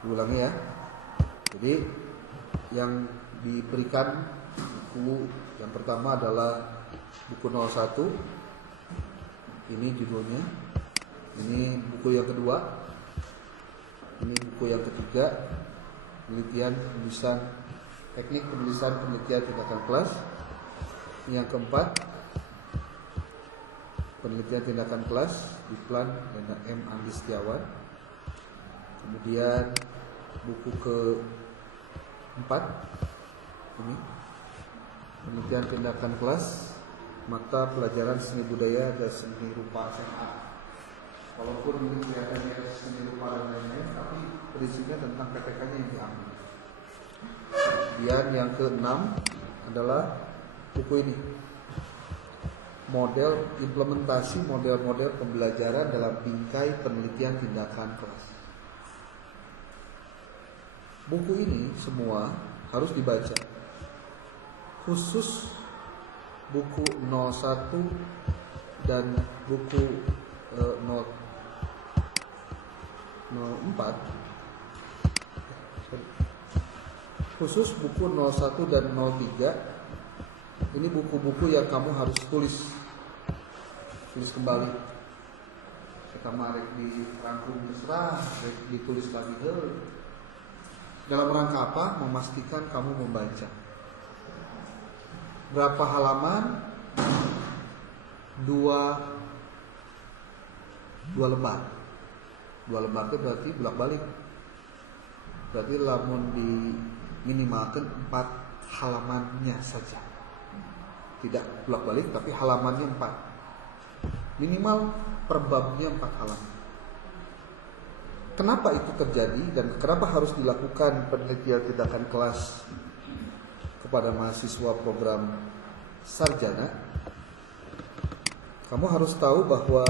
Diulangi ya. Jadi yang diberikan buku yang pertama adalah buku 01. Ini judulnya. Ini buku yang kedua. Ini buku yang ketiga, penelitian penulisan, teknik penulisan penelitian tindakan kelas. Ini yang keempat, penelitian tindakan kelas, Diplan dan M. Andi Setiawan. Kemudian buku keempat, ini penelitian tindakan kelas, mata pelajaran seni budaya dan seni rupa SMA. Walaupun ini kelihatannya seni rupa dan lain-lain, tapi prinsipnya tentang PTK-nya yang diambil. Kemudian yang keenam adalah buku ini, model implementasi model-model pembelajaran dalam bingkai penelitian tindakan kelas. Buku ini semua harus dibaca, khusus buku 01 dan buku 04. Khusus buku 01 dan 03. Ini buku-buku yang kamu harus tulis kembali. Pertama dirangkum terserah, ditulis lagi. Dalam rangka apa? Memastikan kamu membaca. Berapa halaman? Dua lembar. 2 lembar itu berarti bolak-balik. Berarti lamun diminimalkan 4 halamannya saja. Tidak bolak-balik tapi halamannya 4. Minimal per babnya 4 halaman. Kenapa itu terjadi dan kenapa harus dilakukan penelitian tindakan kelas kepada mahasiswa program sarjana? Kamu harus tahu bahwa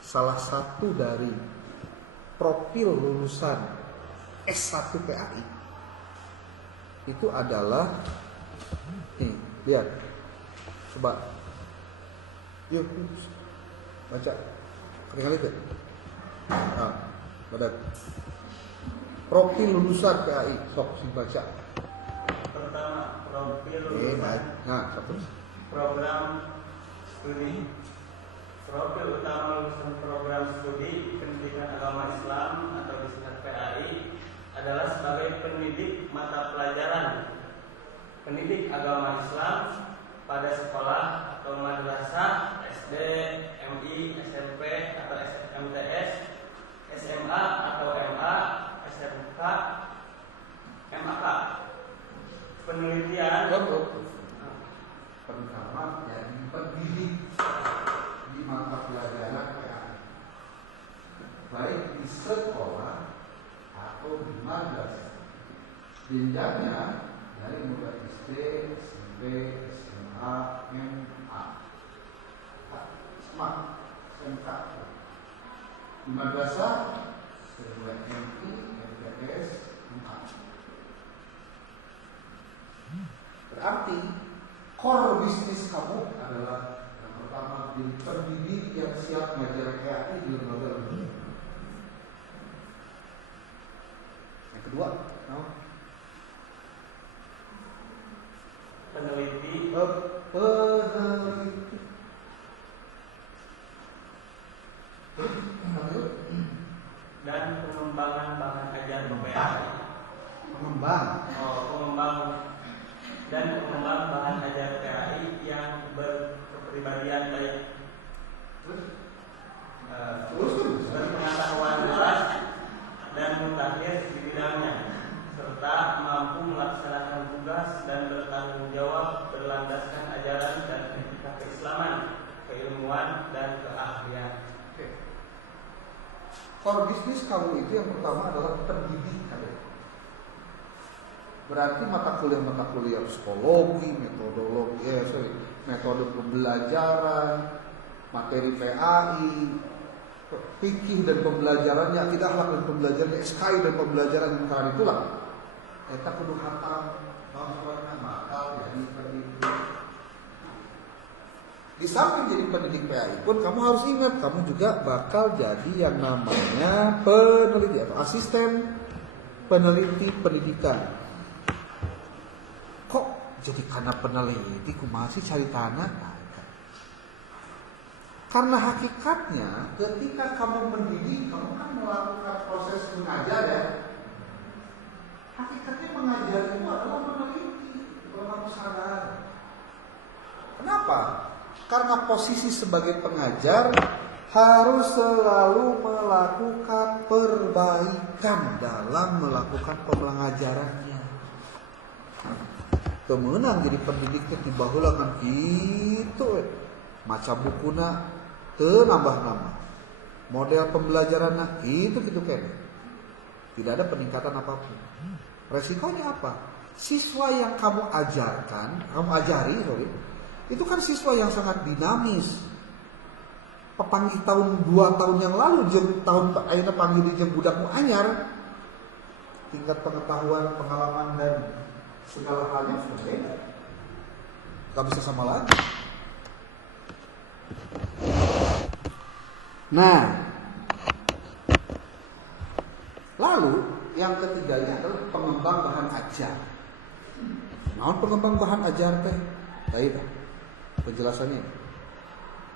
salah satu dari profil lulusan S1 PAI itu adalah nih, lihat. Coba. Yuk, baca. Ketinggalan itu. Nah, badan. Profil lulusan PAI, sok baca. Pertama, profil lulusan. Terus. Program studi. Profil utama lulusan program studi pendidikan agama Islam atau disingkat PAI adalah sebagai pendidik mata pelajaran pendidik agama Islam pada sekolah atau madrasah, SD, MI, SMP atau MTS, SMA atau MA, SMK, MAK. Penelitian pertama jadi pendidik di mata pelajaran PAI, baik di sekolah atau di madrasah. Jenjangnya dari mulai SD, SMP, SMA, MA, SMK. Di madrasah mulai MI, MTS, MA. Berarti core bisnis kamu adalah yang pertama jadi pendidik yang siap mengajar PAI di lembaga ini. Yang kedua, peneliti dan pengembangan bahan ajar PAI. Pengembang bahan ajar PAI yang berkepribadian baik, berpengetahuan luas dan mutakhir di bidangnya, serta mampu melaksanakan tugas dan bertanggung jawab berlandaskan ajaran dan etika keislaman, keilmuan dan keahlian. Core bisnis kamu itu yang pertama adalah pendidikan. Berarti mata kuliah psikologi, metode pembelajaran, materi PAI, fikih dan pembelajarannya, akidah akhlak dan pembelajaran, SKI dan pembelajaran yang karena itulah. Eta kudu hatam, makal jadi pendidik. Di samping jadi pendidik PAI pun kamu harus ingat, kamu juga bakal jadi yang namanya peneliti atau asisten peneliti pendidikan. Kok jadi karena peneliti kumaha sih cari tanah? Karena hakikatnya ketika kamu mendidik, kamu kan melakukan proses mengajar ya. Hakikatnya mengajar itu adalah meneliti, kalau kamu sadar. Kenapa? Karena posisi sebagai pengajar harus selalu melakukan perbaikan dalam melakukan pembelajarannya. Temenang jadi pendidiknya tiba-tiba kan gitu. Maca bukuna teu nambah-nambah. Model pembelajarannya gitu kan. Tidak ada peningkatan apapun. Resikonya apa? Siswa yang kamu ajari, itu kan siswa yang sangat dinamis. Pepanggih tahun 2 tahun yang lalu jeung tahun ayeuna panggil jeung budakmu anyar. Tingkat pengetahuan, pengalaman dan segala halnya sudah beda. Gak bisa sama lagi. Nah, lalu yang ketiganya adalah pengembang bahan ajar. Naon pengembang bahan ajar teh? Baik. Penjelasannya,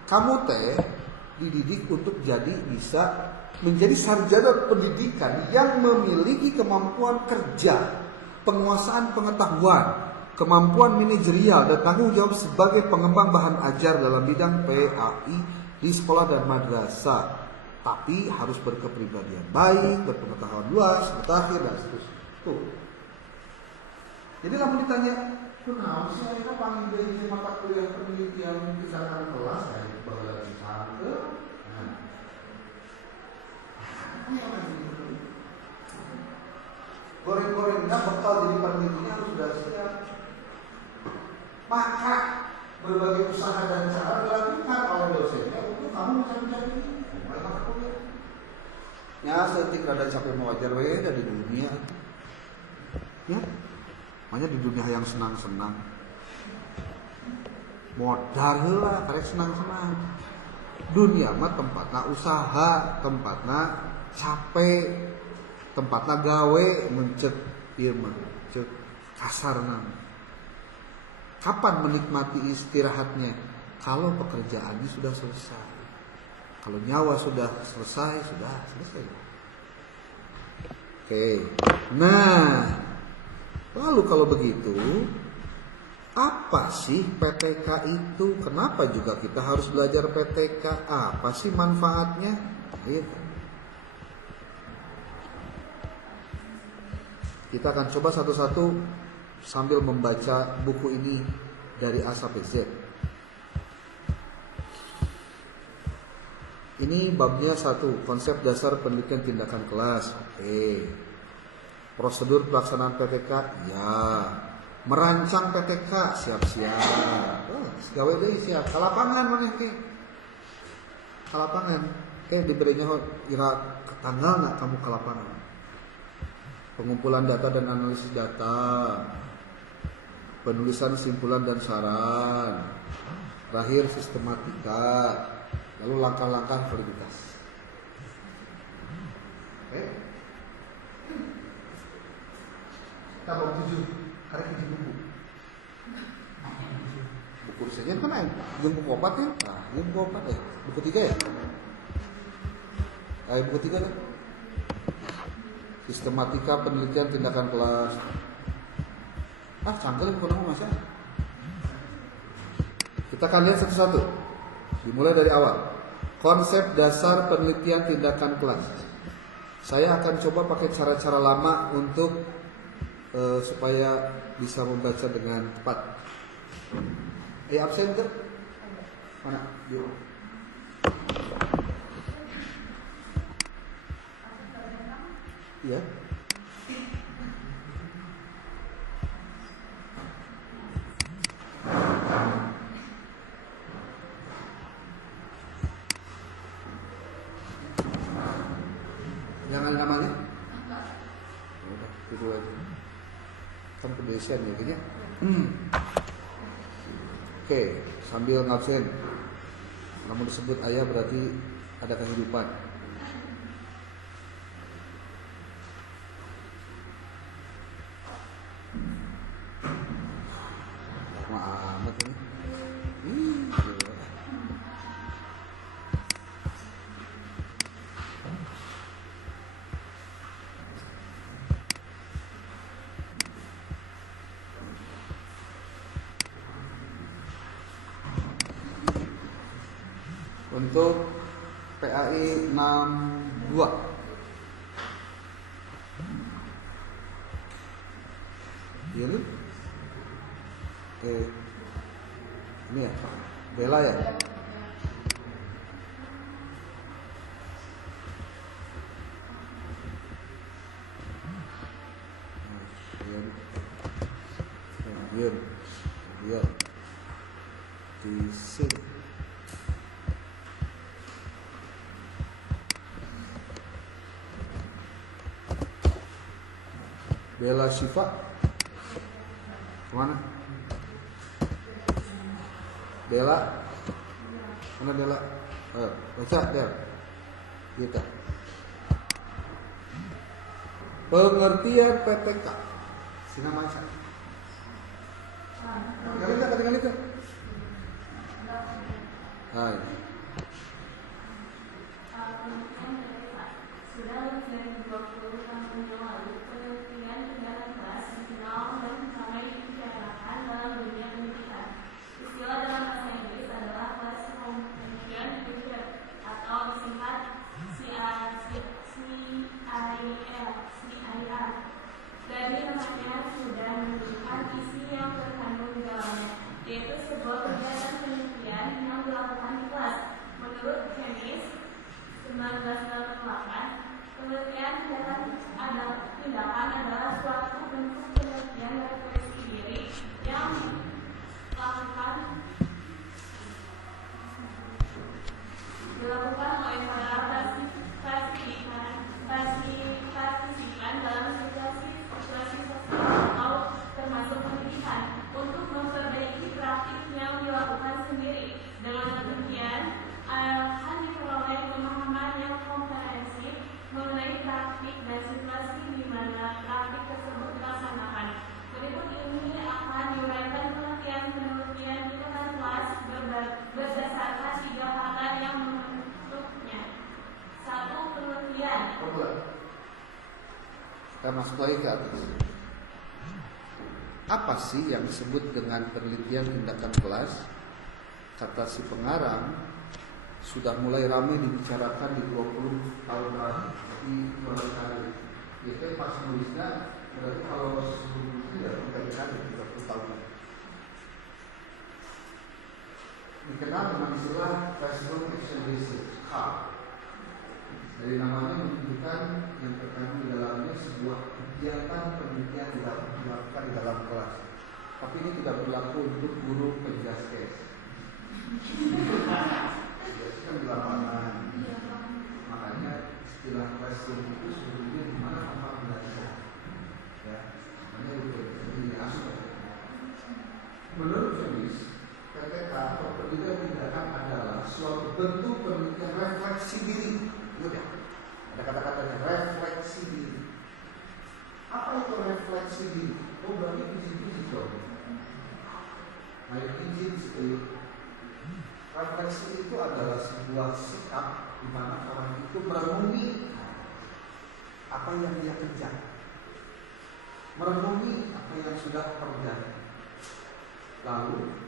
kamu teh dididik untuk bisa menjadi sarjana pendidikan yang memiliki kemampuan kerja, penguasaan pengetahuan, kemampuan manajerial dan tanggung jawab sebagai pengembang bahan ajar dalam bidang PAI di sekolah dan madrasah. Tapi harus berkepribadian baik, berpengetahuan luas, mutakhir dan seterusnya. Tuh. Jadi lalu ditanya, kenapa sih kita panggil dari mata kuliah penelitian tindakan kelas dari bahwa sangke? Goreng-gorengnya bekal jadi penelitinya harus sudah siap. Maka berbagai usaha dan cara dilakukan oleh dosennya untuk kamu mencari ini. Ya, setik rada capek mau ajar we dari dunia. Ya. Makanya di dunia yang senang-senang. Modal heula karek senang-senang. Dunia mah tempatna usaha, tempatna capek, tempatna gawe mencek ieu mah, cek kasarna. Kapan menikmati istirahatnya? Kalau pekerjaannya sudah selesai. Kalau nyawa sudah selesai, sudah selesai. Oke. Nah, lalu kalau begitu, apa sih PTK itu? Kenapa juga kita harus belajar PTK? Apa sih manfaatnya? Gitu. Kita akan coba satu-satu sambil membaca buku ini dari A sampai Z. Ini babnya 1, konsep dasar pendidikan tindakan kelas. Oke. Prosedur pelaksanaan PTK, ya. Merancang PTK, siap-siap. Gawe deui siap. Ka lapangan maneh ke. Ka lapangan. Ke diberinya kira tanggal enggak kamu ke lapangan. Pengumpulan data dan analisis data. Penulisan simpulan dan saran. Terakhir sistematika. Lalu langkah-langkah validitas. Oke. Tabok 7, karek 7 buku. Buku sejen kan aing, jeung buku 4 ya? Nah, jeung buku 4 ya. Buku 3 ya? Buku 3 kan? Sistematika penelitian tindakan kelas. Canggel buku nama masa. Kita akan lihat satu-satu. Dimulai dari awal. Konsep dasar penelitian tindakan kelas. Saya akan coba pakai cara-cara lama untuk supaya bisa membaca dengan tepat. Absen ke? Mana? Yuk. Ya. Jangan namanya. Udah, itu aja. Kan kebiasaan ya kayaknya. Oke, sambil ngabsen. Namun disebut ayah berarti ada kehidupan. Amat ini. Gila. Untuk PAI 62. Iya nih. Oke. Ini ya, Bella ya. Kemudian di sini. Bella Syifa kemana? Bella mana Bella? Baca Del. Kita pengertian PTK Sina Maca. Ketinggalan itu. Hai. Sudah lebih dari 20 tahun yang lalu, penelitian tindakan keras dikenal dan ramai dibicarakan dalam dunia pendidikan. Istilah dalam bahasa Inggris adalah class communication behavior atau disingkat CIR. Dari namanya sudah menunjukkan isi yang terkandung di dalamnya, yaitu sebuah kegiatan penelitian yang dilakukan di kelas. Menurut Kemis 1998, penelitian tindakan adalah suatu bentuk penelitian refleksi diri yang dilakukan oleh para partisipan dalam situasi sosial atau termasuk pendidikan untuk memperbaiki praktik yang dilakukan sendiri. Dengan demikian akan diperoleh pemahaman yang komprehensif mengenai praktik dan situasi di mana praktik tersebut dilaksanakan. Berikut ini akan diuraikan penelitian di tengah kelas berdasarkan 3 faktor yang membentuknya. 1. Penelitian. Kita masuk lagi ke atas. Apa sih yang disebut dengan penelitian tindakan kelas? Kata si pengarang sudah mulai ramai dibicarakan di 20 tahun terakhir di kali. Itu pas nulisnya berarti kalau sebelum itu ya berkali-kali 30 tahun. Dikenal dengan istilah Classroom Action Research (CAR). Dari namanya menunjukkan yang terkandung di dalamnya sebuah kegiatan penelitian dilakukan di dalam kelas. Tapi ini tidak berlaku untuk guru penjelas case. Kan di lapangan. Makanya istilah classroom itu sebetulnya di mana tempat belajar. Ya, makanya itu ini asal. Menurut Kemis, PTK atau penelitian tindakan adalah suatu bentuk penelitian refleksi diri. Udah, ada kata-katanya refleksi diri. Apa itu refleksi diri? Oh, berarti izin dong. Nah, izin sekali. Refleksi itu adalah sebuah sikap di mana orang itu merenungi apa yang dia kerjakan, merenungi apa yang sudah terjadi, lalu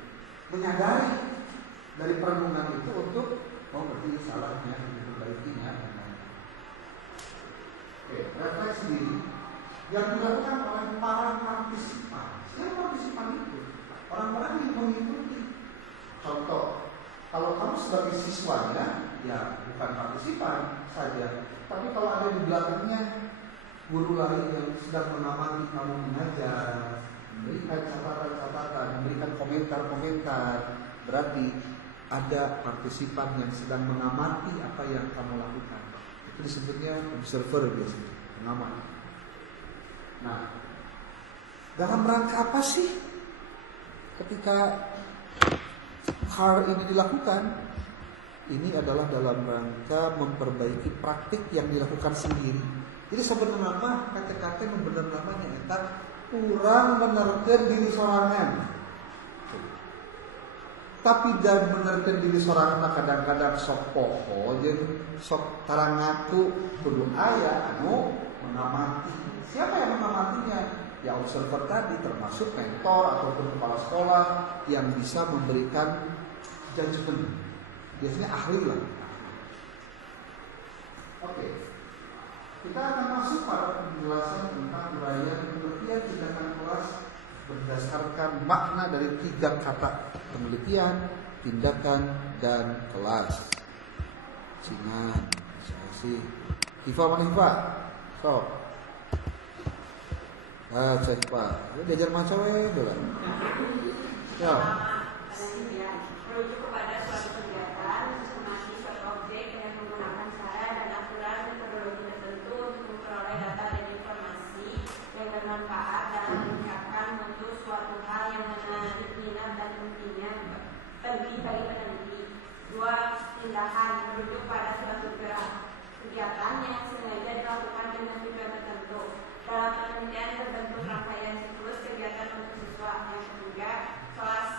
menyadari dari perenungan itu untuk berarti salahnya, diperbaikinya. Oke, refleksi diri yang dilakukan oleh para partisipan. Siapa partisipan itu? Orang-orang yang mengikuti. Contoh, kalau kamu sebagai siswanya, ya bukan partisipan saja, tapi kalau ada di belakangnya guru lain yang sedang mengamati kamu mengajar, memberikan catatan-catatan, memberikan komentar-komentar, berarti ada partisipan yang sedang mengamati apa yang kamu lakukan. Itu disebutnya observer biasanya, pengamat. Nah, dalam rangka apa sih ketika CAR ini dilakukan, ini adalah dalam rangka memperbaiki praktik yang dilakukan sendiri. Jadi sebenarnya mah kata-kata yang benar namanya eta kurang menerken diri sorangan. Tapi dan menerken diri sorangan kadang-kadang sok poho jeung sok tarang ngaku kudu aya anu mengamati. Siapa yang mengamatinya? Ya observer tadi, termasuk mentor ataupun kepala sekolah yang bisa memberikan judgement. Biasanya ahli lah. Oke. Kita akan masuk pada penjelasan tentang uraian pengertian tindakan kelas berdasarkan makna dari 3 kata: penelitian, tindakan, dan kelas. Singan, sih. Hifa mana Hifa? Sok. Pak, lu diajar macam belum? Ya. Merujuk kepada suatu kegiatan, sistematis suatu objek yang menggunakan cara dan aturan metodologi tertentu untuk memperoleh data dan informasi yang bermanfaat dalam meningkatkan mutu suatu hal yang menarik minat dan pentingnya penting bagi peneliti. 2. Tindakan merujuk pada suatu gerak kegiatan yang sengaja dilakukan dengan tujuan tertentu. Dalam penelitian terbentuk rangkaian siklus kegiatan untuk siswa. Yang ketiga, kelas.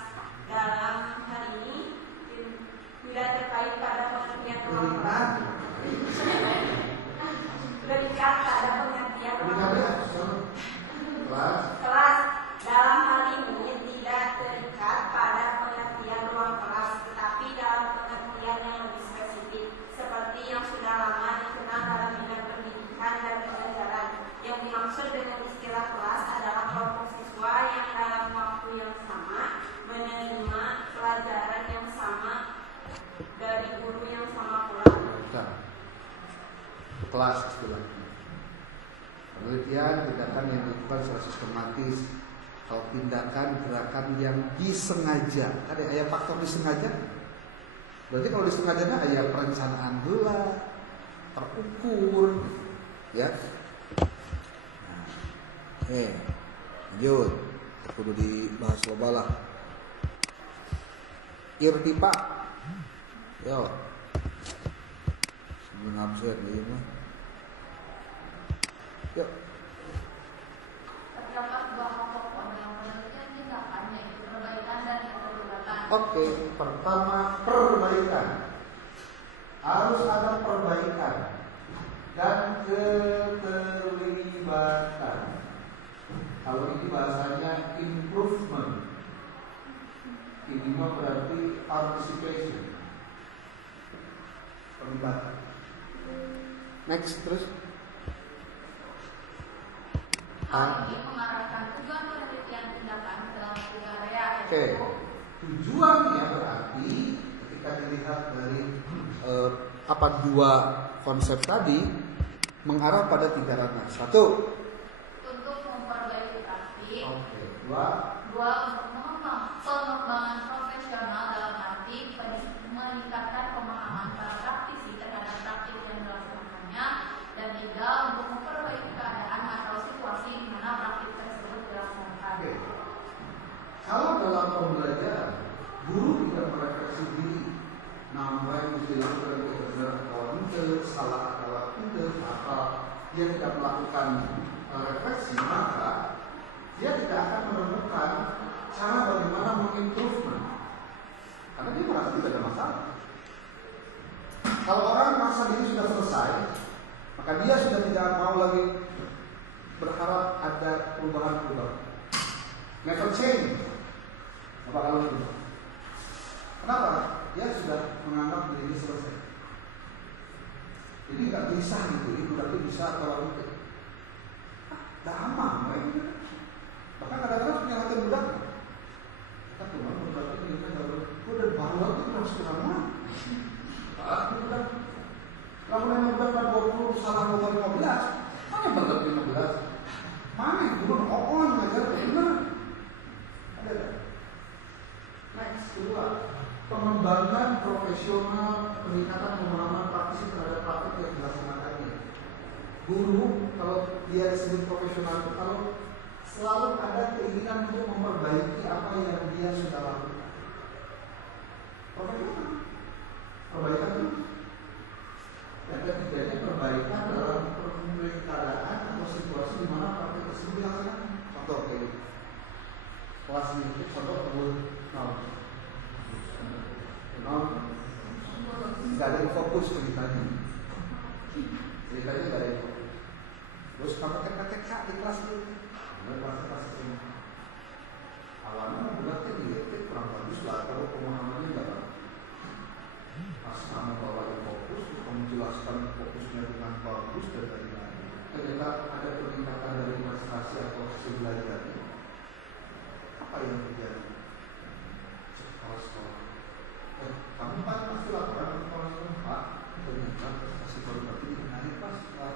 Dalam hal ini tidak terkait pada pengertian kelompok. Berbicara pada pengertian kelompok. Kelas. Dalam hal ini tidak terikat pada pengertian ruang kelas, tetapi dalam pengertian yang lebih spesifik, seperti yang sudah lama dikenal dalam bidang pendidikan dan pelajaran. Yang dimaksud dengan istilah kelas adalah kelompok siswa yang dalam waktu yang sama menerima pelajaran yang sama dari guru yang sama pula. Kelas istilahnya. Penelitian tindakan yang dilakukan secara sistematis. Kalau tindakan gerakan yang disengaja, ada ayat faktor disengaja. Berarti kalau disengajanya ayat perencanaan heula, terukur, ya. Lanjut. Kudu dibahas loba lah. Irtifa. Yo. Sebelum absen ini mah. Yuk. Terdapat dua hal pokok dalam penelitian tindakan, yaitu perbaikan dan keterlibatan. Oke, pertama perbaikan. Harus ada perbaikan dan keterlibatan. Kalau ini bahasanya improvement. Ini mah berarti participation. Perlibatan. Next terus. Hal ini mengarahkan tujuan penelitian tindakan ke dalam 3 area. Oke. Tujuannya berarti ketika dilihat dari dua konsep tadi mengarah pada 3 ranah. 1. Untuk memperbaiki praktik. Oke. 2. Untuk pengembangan profesional dalam arti meningkatkan pemahaman para praktisi terhadap praktik yang dilaksanakannya. Dan 3. Untuk memperbaiki keadaan atau situasi di mana praktik tersebut dilaksanakan. Oke. Kalau dalam pembelajaran guru tidak merefleksi diri, namanya mesti lakukan benar atau tidak, salah atau tidak, dia tidak melakukan refleksi, maka dia tidak akan menemukan cara bagaimana mengimprovement. Karena dia merasa tidak ada masalah. Kalau orang merasa diri sudah selesai, maka dia sudah tidak mau lagi berharap ada perubahan-perubahan. Never change. Apa kalau itu? Kenapa? Dia sudah menganggap dirinya selesai. Jadi nggak bisa gitu, itu berarti bisa atau tidak. Damang, bahkan kadang-kadang punya hati budak. Kita kemarin berarti kita jauh. Gue udah baru lagi terus lama. Aku budak. Kamu yang budak pada 20 salah nomor 15. Mana baru 15? Mana yang dulu on ngajar benar? Ada. Next 2. Pengembangan profesional, peningkatan pemahaman praktisi terhadap praktik yang dilaksanakannya. Guru kalau dia disebut profesional itu kalau selalu ada keinginan untuk memperbaiki apa yang dia sudah lakukan. Perbaikan itu yang ketiganya perbaikan dalam keadaan atau situasi di mana praktek tersebut dilaksanakan. Contoh kayak gitu. Kelas ini contoh perlu nggak ada yang fokus ceritanya nggak ada yang fokus. Terus pakai PTK di kelas itu, kelas ini awalnya bulatnya dilihat kurang bagus lah kalau pemahamannya nggak bagus. Pas kamu bawa yang fokus, kamu jelaskan fokusnya dengan bagus dan lain-lain. Ternyata ada peningkatan dari prestasi atau hasil belajarnya. Apa yang terjadi? Kepala sekolah. Kamu pasti laporan ke kepala sekolah, Pak. Ternyata prestasi baru berarti naik pas setelah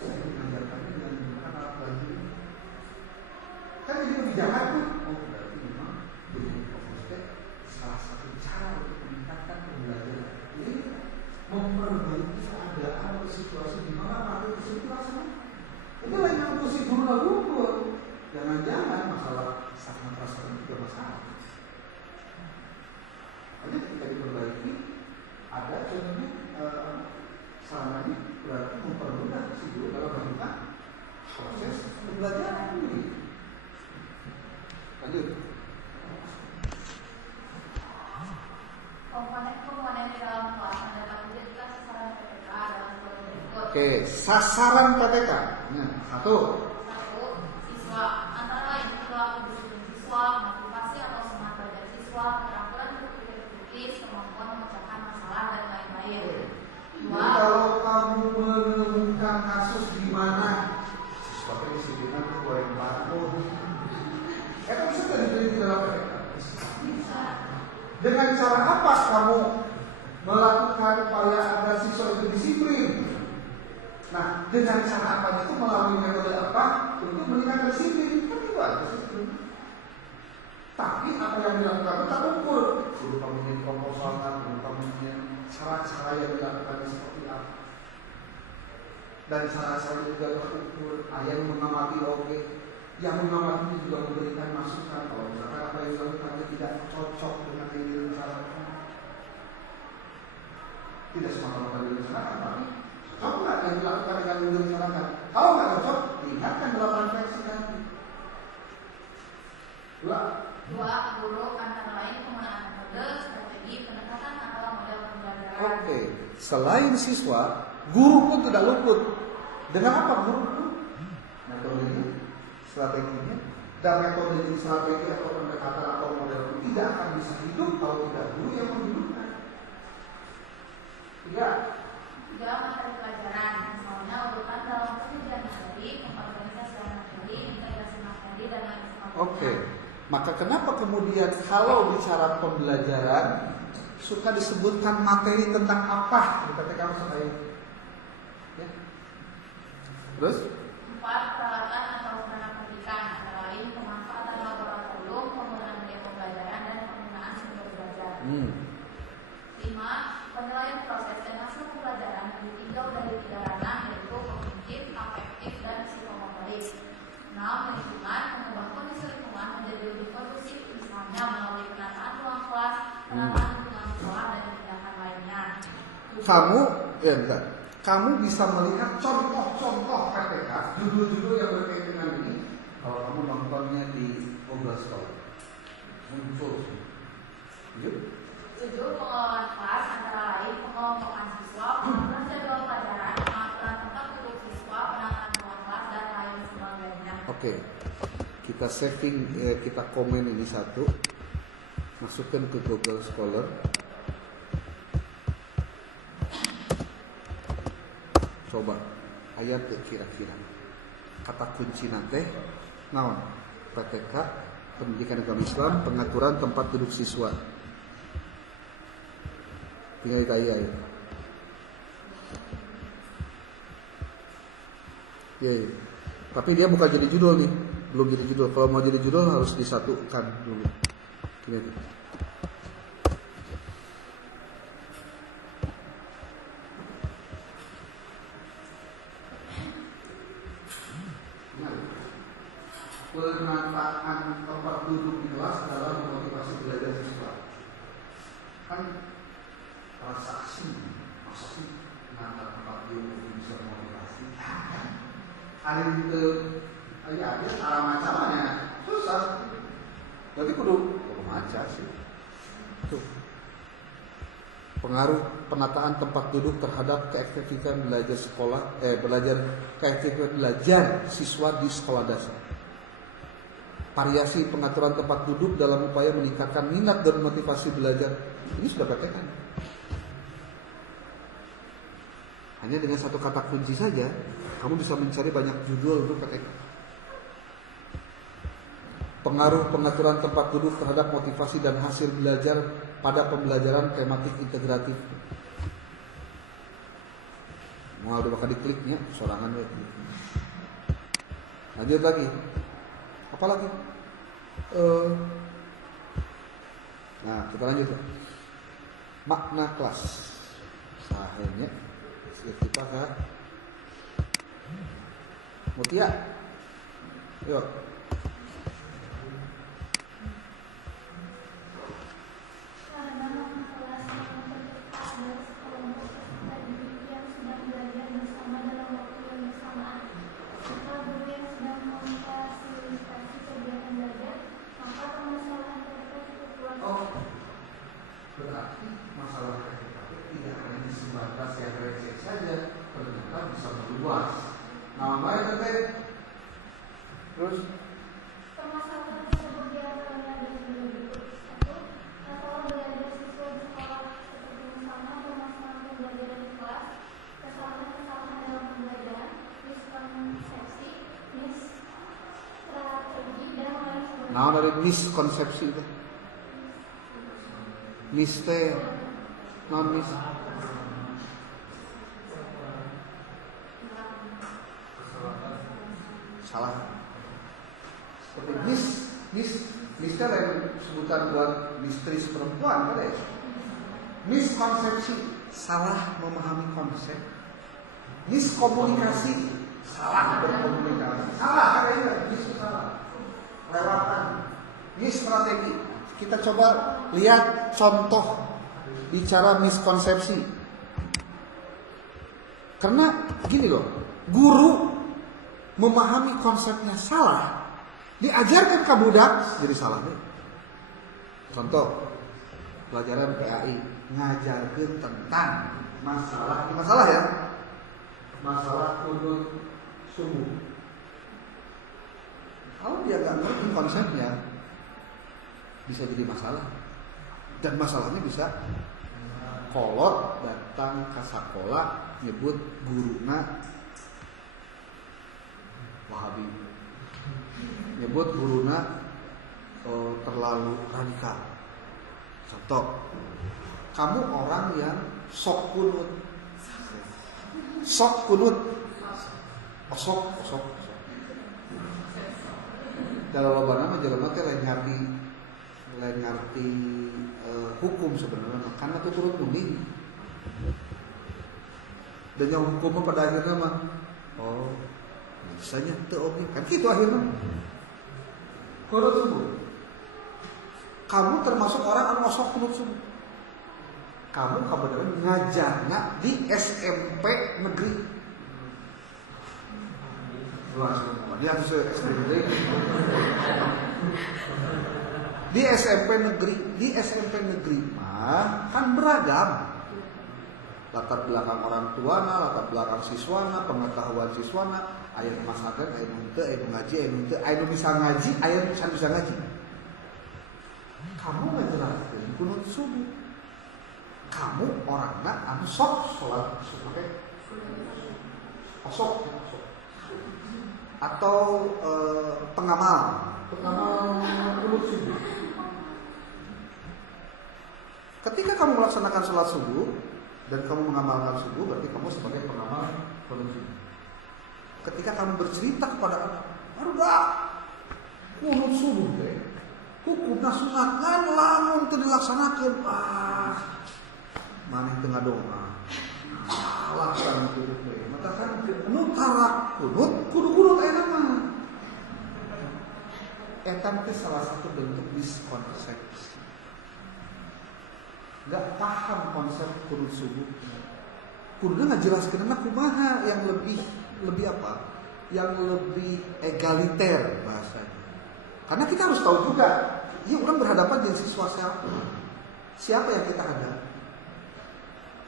saya mengajarkannya dengan menggunakan alat bantu ini. Kan jadi kebijakan tuh. Oh berarti memang dengan fokusnya salah satu cara untuk meningkatkan pembelajaran. Jadi memperbaiki keadaan atau situasi di mana materi tersebut dilaksanakan. Itu lain yang mesti guru lalu. Jangan-jangan masalah sarana prasarana juga masalah. Hanya ketika diperbaiki ada contohnya sarananya berarti mempermudah si guru dalam melakukan proses pembelajaran ini. Lanjut. Komponen di dalam kelas adalah menjadikan sasaran PTK dalam bentuk berikut. Oke, sasaran PTK. Nah, satu, siswa, antara lain perilaku disiplin siswa, motivasi atau semangat belajar siswa, keterampilan berpikir kritis, kemampuan memecahkan masalah dan lain-lain. Dua, kalau kamu menemukan kasus di mana siswa disebutkan goreng batu, itu bisa diteliti dalam PTK. Bisa. Dengan cara apa kamu melakukan upaya agar siswa itu disiplin? Nah, dengan cara apa itu melalui metode apa untuk meningkatkan disiplin? Kan itu aja sih. Tapi apa yang dilakukan itu tak ukur. Guru kamu proposalkan, guru kamu cara-cara yang dilakukan seperti apa. Dan cara-cara juga terukur. Yang mengamati oke. Yang mengamati juga memberikan masukan. Kalau misalkan apa yang dilakukan tidak cocok dengan yang direncanakan, tidak semata-mata direncanakan, tapi cocok nggak yang dilakukan dengan yang direncanakan? Kalau nggak cocok, ingatkan dalam refleksi nanti. Dua, guru antara lain penggunaan metode, strategi, pendekatan atau model pembelajaran. Oke. Selain siswa, guru pun tidak luput. Dengan apa guru? Metodenya, strateginya, dan metode strategi atau pendekatan atau model itu tidak akan bisa hidup kalau tidak guru yang menghidupkan. Tiga, materi pelajaran, misalnya urutan dalam penelitian materi, pengorganisasian materi, integrasi materi, dan lain sebagainya. Oke. Maka kenapa kemudian kalau bicara pembelajaran suka disebutkan materi tentang apa di PTK saya? Ya. Terus? 4, peralatan atau sarana pendidikan, antara lain pemanfaatan laboratorium, penggunaan media pembelajaran, dan penggunaan sumber belajar. 5, penilaian proses dan hasil pembelajaran ditinjau dari 3 ranah, yaitu kognitif, afektif, dan psikomotorik. 6, lingkungan, mengubah kondisi lingkungan menjadi lebih kondusif, misalnya melalui penataan ruang kelas, penataan lingkungan sekolah, dan tindakan lainnya. Kamu bisa melihat contoh-contoh PTK, judul-judul yang berkaitan dengan ini. Kalau kamu nontonnya di Google Scholar, muncul. Yuk. 7, pengelolaan kelas, antara lain pengelompokan siswa, pengaturan jadwal pelajaran, pengaturan tempat duduk siswa, penataan ruang kelas, dan lain sebagainya. Oke, kita saving, kita komen ini satu, masukkan ke Google Scholar. Coba ayat kira-kira kata kunci nanti naon PTK pendidikan agama Islam pengaturan tempat duduk siswa tinggal ditanya ya. Ya. Tapi dia bukan jadi judul nih, belum jadi judul. Kalau mau jadi judul harus disatukan dulu. Gini. Penataan tempat duduk di kelas dalam memotivasi belajar siswa. kan transaksi masa sih ngantar tempat dia bisa motivasi hari itu ada cara macamnya susah berarti kudu maca sih tuh pengaruh penataan tempat duduk terhadap keefektifan belajar keefektifan belajar siswa di sekolah dasar. Variasi pengaturan tempat duduk dalam upaya meningkatkan minat dan motivasi belajar. Ini sudah praktekkan. Hanya dengan satu kata kunci saja, kamu bisa mencari banyak judul untuk praktekkan. Pengaruh pengaturan tempat duduk terhadap motivasi dan hasil belajar pada pembelajaran tematik integratif. Mau udah bakal dikliknya, sorangan lagi. Lanjut lagi. Apa lagi? Nah, kita lanjut. Makna kelas. Sahanya. Kita kan. Mutia. Yuk. Berarti masalah PKP tidak hanya di sebatas yang receh saja, ternyata bisa meluas. Namanya kan terus permasalahan tersebut diantaranya ada berikut. 1. Masalah belajar siswa di sekolah seperti misalnya permasalahan pembelajaran di kelas, kesalahan-kesalahan dalam pembelajaran, miskonsepsi, misstrategi dan lain sebagainya. nah dari miskonsepsi itu. Miste non mis salah seperti miste lain sebutan buat misteri perempuan kan ya. Miskonsepsi salah memahami konsep, miskomunikasi salah berkomunikasi, salah katanya salah lewatan, misstrategi. Kita coba lihat contoh bicara miskonsepsi. Karena gini loh, guru memahami konsepnya salah, diajarkan ke budak jadi salah deh. Contoh pelajaran PAI ngajarkan tentang masalah ya, masalah kunut subuh. Kalau dia nggak ngerti konsepnya, bisa jadi masalah, dan masalahnya bisa kolot datang ke sekolah nyebut guruna Wahabi, nyebut guruna terlalu radikal. Contoh, kamu orang yang sok kunut, osok. Dalam lobana mah jelema teh lain ngerti hukum sebenarnya, karena itu turut munding. Dan yang hukum pada akhirnya mah bisanya teu oge kan gitu akhirnya. Kunut subuh. Kamu termasuk orang anu osok kunut subuh. Kamu kebetulan ngajarnya di SMP negeri. Dia harus SMP negeri. Di SMP negeri mah kan beragam. Latar belakang orang tuana, latar belakang siswana, pengetahuan siswana, aya nu masakan, aya nu teu, aya nu ngaji, aya nu teu, aya nu bisa ngaji, aya nu bisa ngaji. Kamu ngajelaskeun kunut subuh. Kamu orangna anu sok salat subuh osok atau pengamal kunut subuh. Ketika kamu melaksanakan sholat subuh dan kamu mengamalkan subuh, berarti kamu sebagai pengamal kunut subuh. Ketika kamu bercerita kepada anak, "Aduh, kunut subuh teh hukumna sunat ngan lamun teu dilaksanakeun, maneh teu ngadoa." Salah kan kunut teh. Maka kan nu tarak kunut kudu kunut aya mah. Eta teh salah satu bentuk miskonsepsi. nggak paham konsep kunut subuh. Kudunya nggak jelaskan anak kumaha yang lebih apa? Yang lebih egaliter bahasanya. Karena kita harus tahu juga, ya orang berhadapan dengan siswa siapa yang kita hadapi.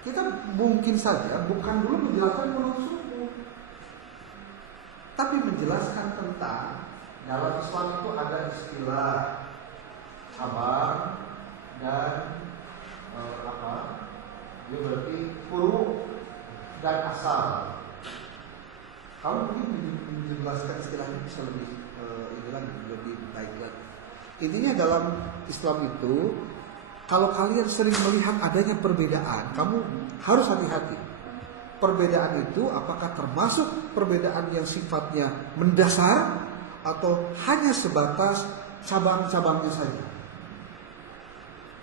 Kita mungkin saja bukan dulu menjelaskan kunut subuh, tapi menjelaskan tentang dalam Islam itu ada istilah sabar dan dia berarti furu dan asal. Kalau mungkin menjelaskan istilahnya bisa lebih lebih baik lagi. Intinya dalam Islam itu, kalau kalian sering melihat adanya perbedaan, kamu harus hati-hati. Perbedaan itu apakah termasuk perbedaan yang sifatnya mendasar atau hanya sebatas cabang-cabangnya saja.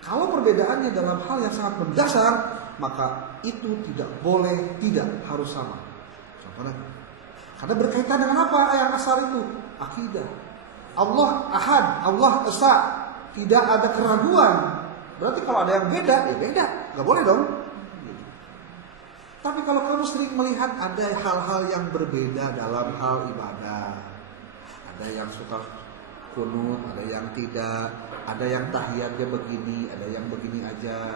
Kalau perbedaannya dalam hal yang sangat mendasar, maka itu tidak boleh, tidak harus sama. Contohnya, karena berkaitan dengan apa yang asal itu? Akidah. Allah Ahad, Allah Esa, tidak ada keraguan. Berarti kalau ada yang beda, ya beda, nggak boleh dong. Tapi kalau kamu sering melihat ada hal-hal yang berbeda dalam hal ibadah, ada yang suka kunut, ada yang tidak, ada yang tahiyatnya begini, ada yang begini aja,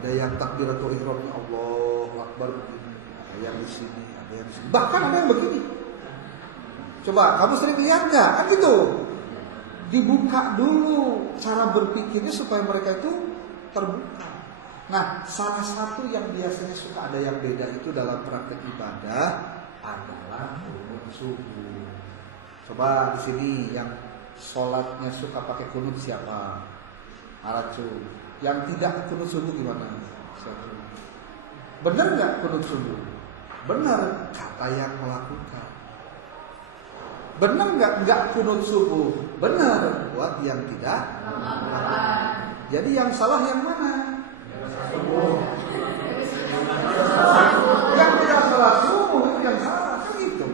ada yang takbiratul ihramnya Allahu Akbar begini, ada yang di sini, ada yang di sini, bahkan ada yang begini. Coba kamu sering lihat nggak? Kan gitu. Dibuka dulu cara berpikirnya supaya mereka itu terbuka. Nah, salah satu yang biasanya suka ada yang beda itu dalam praktek ibadah adalah kunut subuh. Coba di sini yang sholatnya suka pakai kunut siapa? Aracu. Yang tidak kunut subuh gimana? Benar nggak kunut subuh? Benar, kata yang melakukan. Benar nggak kunut subuh? Benar, buat yang tidak melakukan. Jadi yang salah yang mana? Yang tidak salah subuh itu yang salah, kan gitu.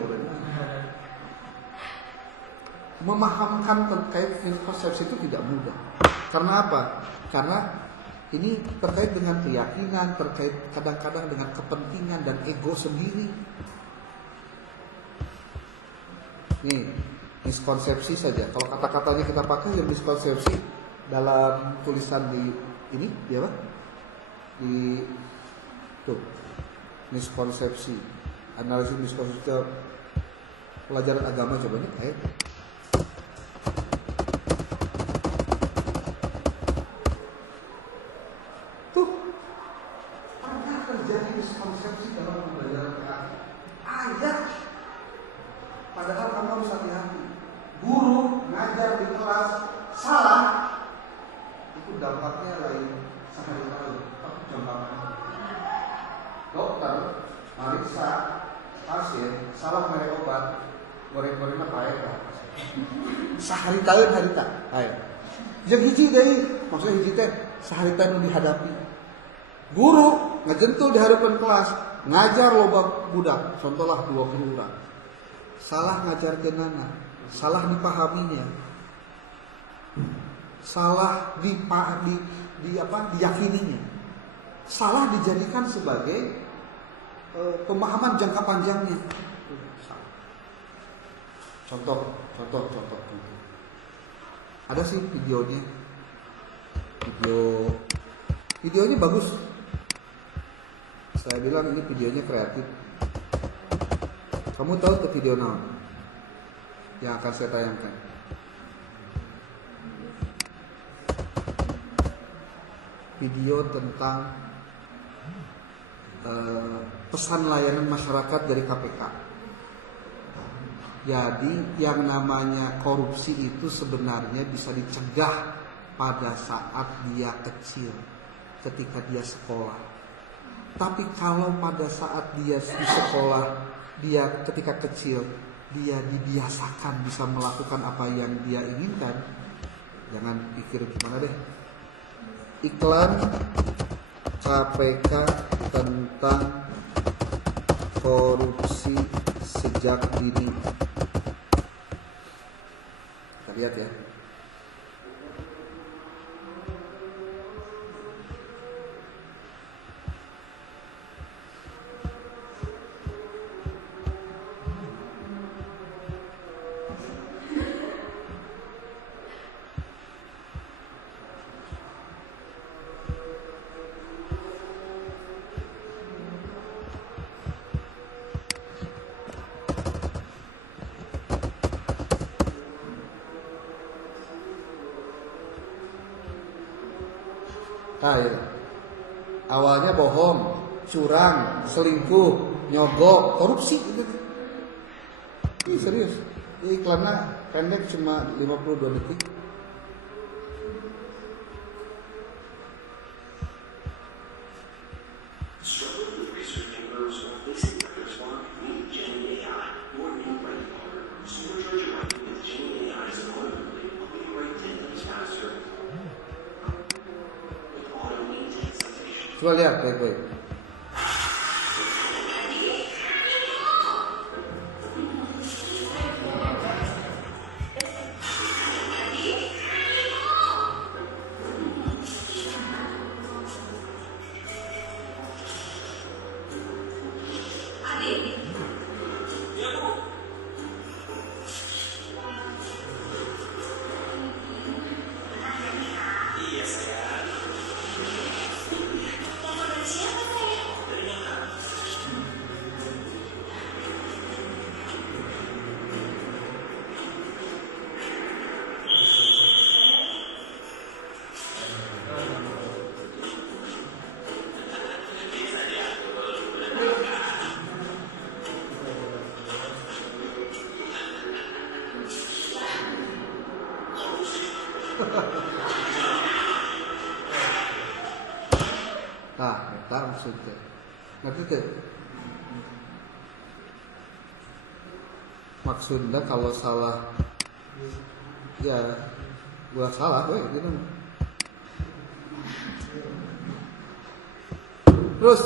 Memahamkan terkait persepsi itu tidak mudah. Karena apa? Karena ini terkait dengan keyakinan, terkait kadang-kadang dengan kepentingan dan ego sendiri. Nih, miskonsepsi saja. Kalau kata-katanya kita pakai yang miskonsepsi dalam tulisan di ini, ya Pak? Di tuh, miskonsepsi, analisis miskonsepsi pelajaran agama, coba nih, ayo. Tuh, pernah terjadi miskonsepsi dalam pelajaran ayat. Padahal kamu harus hati-hati. Guru ngajar di kelas salah, itu dampaknya lain sehari-hari. Dokter meriksa pasien salah merek obat, goreng-goreng apa ya? Sehari tahun harita. Ayo. Yang hiji deui, maksudnya hiji teh sehari tahun dihadapi. Guru ngejentul di hadapan kelas, ngajar loba budak, contohlah 20 orang. Salah ngajarkeunana, salah dipahaminya, salah diyakininya, salah dijadikan sebagai pemahaman jangka panjangnya. Contoh. Ada sih videonya. Videonya bagus. Saya bilang ini videonya kreatif. Kamu tahu ke video nào yang akan saya tayangkan? Video tentang pesan layanan masyarakat dari KPK. Jadi yang namanya korupsi itu sebenarnya bisa dicegah pada saat dia kecil, ketika dia sekolah. Tapi kalau pada saat dia di sekolah, dia ketika kecil, dia dibiasakan bisa melakukan apa yang dia inginkan, jangan pikir gimana deh. Iklan KPK tentang korupsi sejak dini. Kita lihat ya. Nah, ya. Awalnya bohong, curang, selingkuh, nyogok, korupsi gitu. Ini serius. Iklannya pendek cuma 52 detik. Coba lihat baik-baik. Nah, eta maksudnya. Ngerti teh? Maksudnya kalau salah, ya gua salah, weh gitu. Terus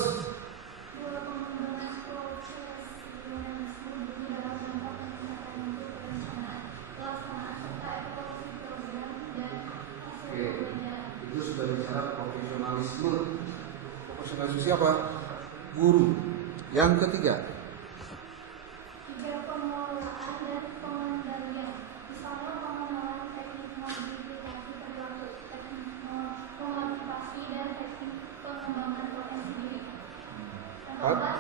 itu sudah bicara profesionalisme. Profesionalisme siapa? Guru. Yang ketiga, pengelolaan dan pengendalian. Misalnya pengenalan teknik modifikasi perilaku, teknik memotivasi dan teknik pengembangan potensi diri. Yang keempat,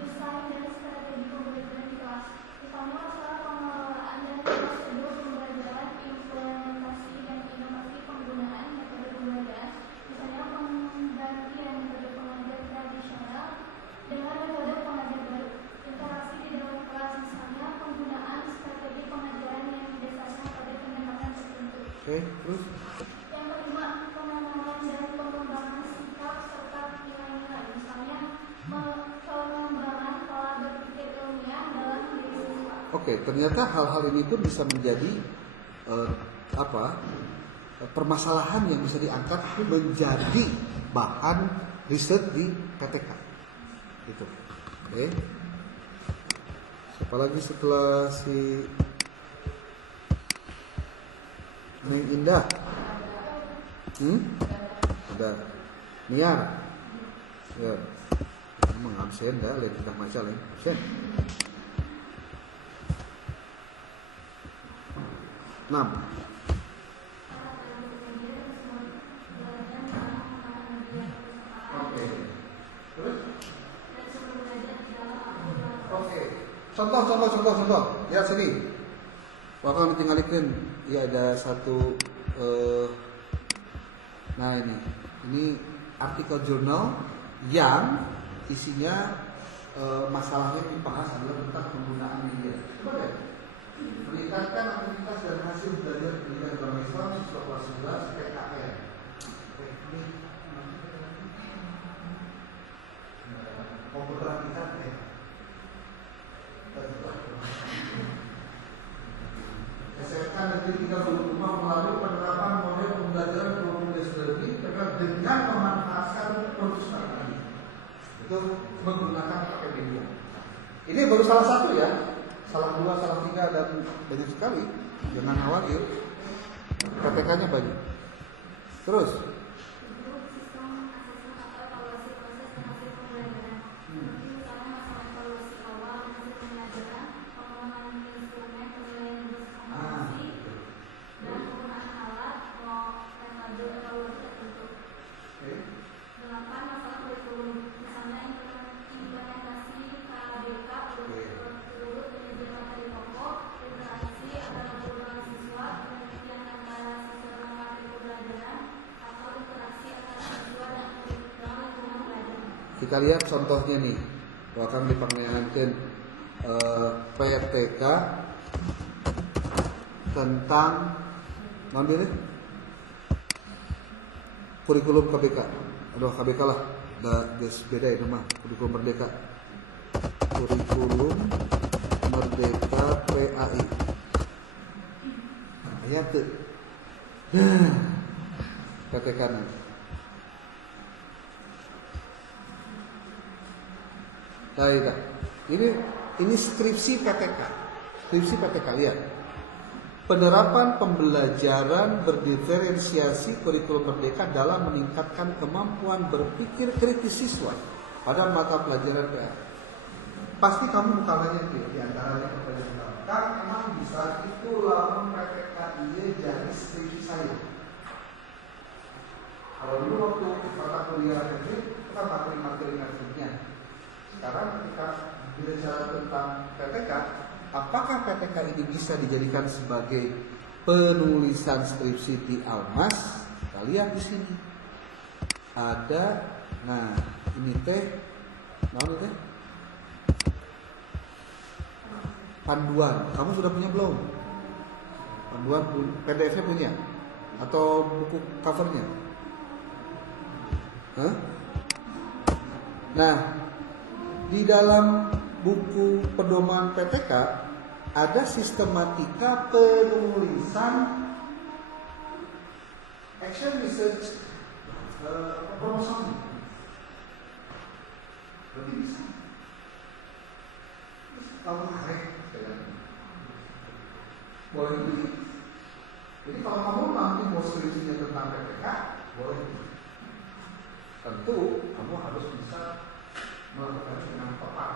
desain dan strategi pembelajaran di kelas. Misalnya masalah pengelolaan dan prosedur pembelajaran, implementasi dan inovasi penggunaan metode pembelajaran. Misalnya penggantian metode pengajar tradisional dengan metode pengajar baru. Interaksi di dalam kelas, misalnya penggunaan strategi pengajaran yang didasarkan pada pendekatan tertentu. oke, terus Yang kelima, penanaman dan pengembangan sikap serta nilai-nilai, misalnya pengembangan pola berpikir ilmiah dalam diri siswa. oke, ternyata hal-hal ini pun bisa menjadi permasalahan yang bisa diangkat menjadi bahan riset di PTK. Gitu. Oke. Siapa lagi setelah si Neng Indah? Ada Niar. Ya. Emang absen dah, lain tidak maca lain. Absen. 6. Oke. Terus? Oke. Contoh. Lihat sini. Bakal ditinggalkan. Ya ada satu. Nah ini artikel jurnal yang isinya masalahnya dibahas adalah tentang penggunaan media. Coba deh. Meningkatkan aktivitas dan hasil belajar pendidikan agama Islam siswa kelas 11 PKN. Teknik komputer kita SMK Negeri 35 melalui penerapan model pembelajaran kurikulum lebih dengan memanfaatkan perpustakaan. Itu menggunakan pakai media. Ini baru salah satu ya. Salah 2, salah 3 dan banyak sekali. Jangan khawatir. PTK-nya banyak. Terus Kita lihat contohnya nih. Wakang dipangneankeun PTK tentang naon ini? Kurikulum KBK. Aduh, KBK lah. Da geus beda itu mah, kurikulum merdeka. Kurikulum merdeka PAI. Aya teu. PTK nanti. Nah, ini skripsi PTK. Skripsi PTK lihat. Penerapan pembelajaran berdiferensiasi kurikulum merdeka dalam meningkatkan kemampuan berpikir kritis siswa pada mata pelajaran PA. Pasti kamu bukan nanya di antaranya pertanyaan kamu. Kan emang bisa itu lamun PTK dia jadi skripsi saya. Kalau dulu waktu mata kuliah ini itu kan materi-materi ngajarnya. Sekarang ketika bicara tentang PTK, apakah PTK ini bisa dijadikan sebagai penulisan skripsi di Almas? Kita lihat di sini. Ada, nah ini teh, naon teh? Panduan. Kamu sudah punya belum? Panduan PDF-nya punya? Atau buku covernya? Hah? Nah, di dalam buku pedoman PTK ada sistematika penulisan action research proposal. Berarti bisa. Kalau menarik, boleh begini. Jadi kalau kamu nanti mau skripsinya tentang PTK, boleh. Tentu kamu harus bisa melakukan dengan tepat,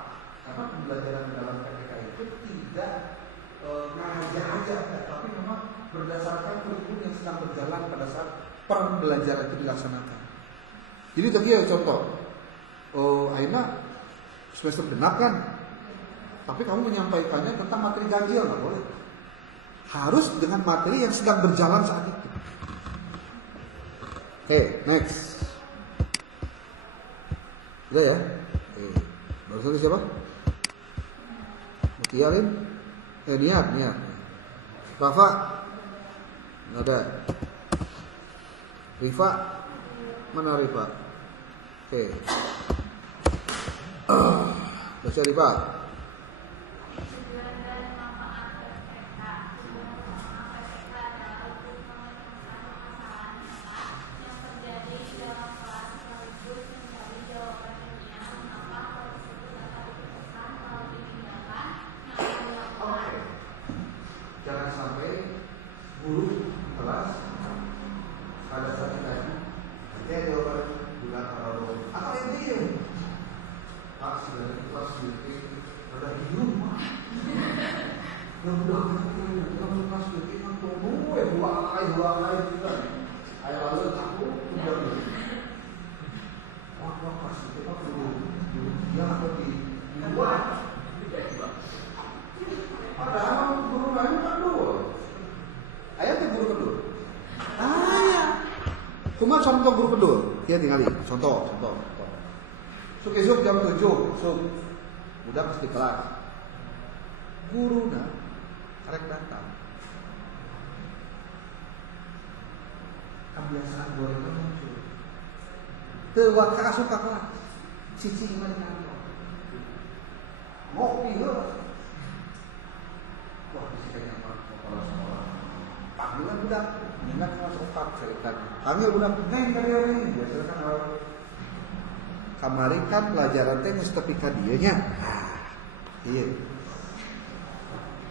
karena pembelajaran dalam PTK itu tidak ngajar aja, tapi memang berdasarkan kurikulum yang sedang berjalan pada saat pembelajaran itu dilaksanakan. Jadi tadi ya contoh, Aina semester genap kan, tapi kamu menyampaikannya tentang materi ganjil, nggak boleh. Harus dengan materi yang sedang berjalan saat itu. Oke, next. Udah ya? Barusan siapa? Mutiarin? Niat. Rafa? Nggak ada. Rifa? Mana Rifa? Oke. Baca Rifa. Contoh guru pedul, ya tinggal contoh. Esok jam 7, udah pasti kelas. Guru karek datang. Kebiasaan goreng itu muncul. Tewak suka kelas, cicing mana? Ngopi loh. Wah, di sini apa? Kepala sekolah. Panggilan budak. Ingat masuk cerita. Panggil budak neng kali ini. Biasanya kan orang kamari kan pelajaran teh geus tepi ka dieu nya. Iya.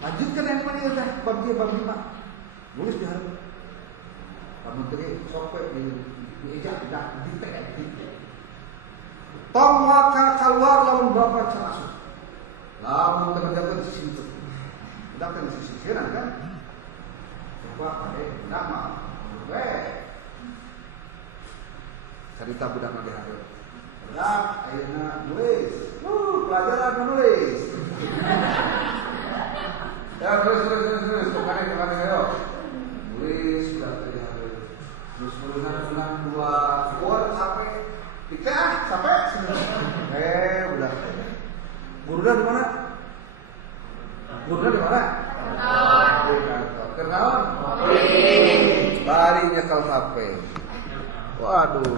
Lanjutkan yang mana ya teh? Bab 5. Nulis di hareup. Kamu teh sok di eja dak di teh. Tong waka keluar lamun bapak cerasuk. Lamun teman-teman di situ. Udah kan di sisi kan? Coba nama cerita budak mah hareup. Budak ayeuna nulis. Pelajaran menulis. Ya tulis. Kemana ayo. Nulis budak tadi hareup. Terus ulang 2 buat sampai Dikah, sampai. Udah. Gurunya di mana? Gurunya di mana? Di kantor. Kenalan? Bari nyekel HP. Waduh,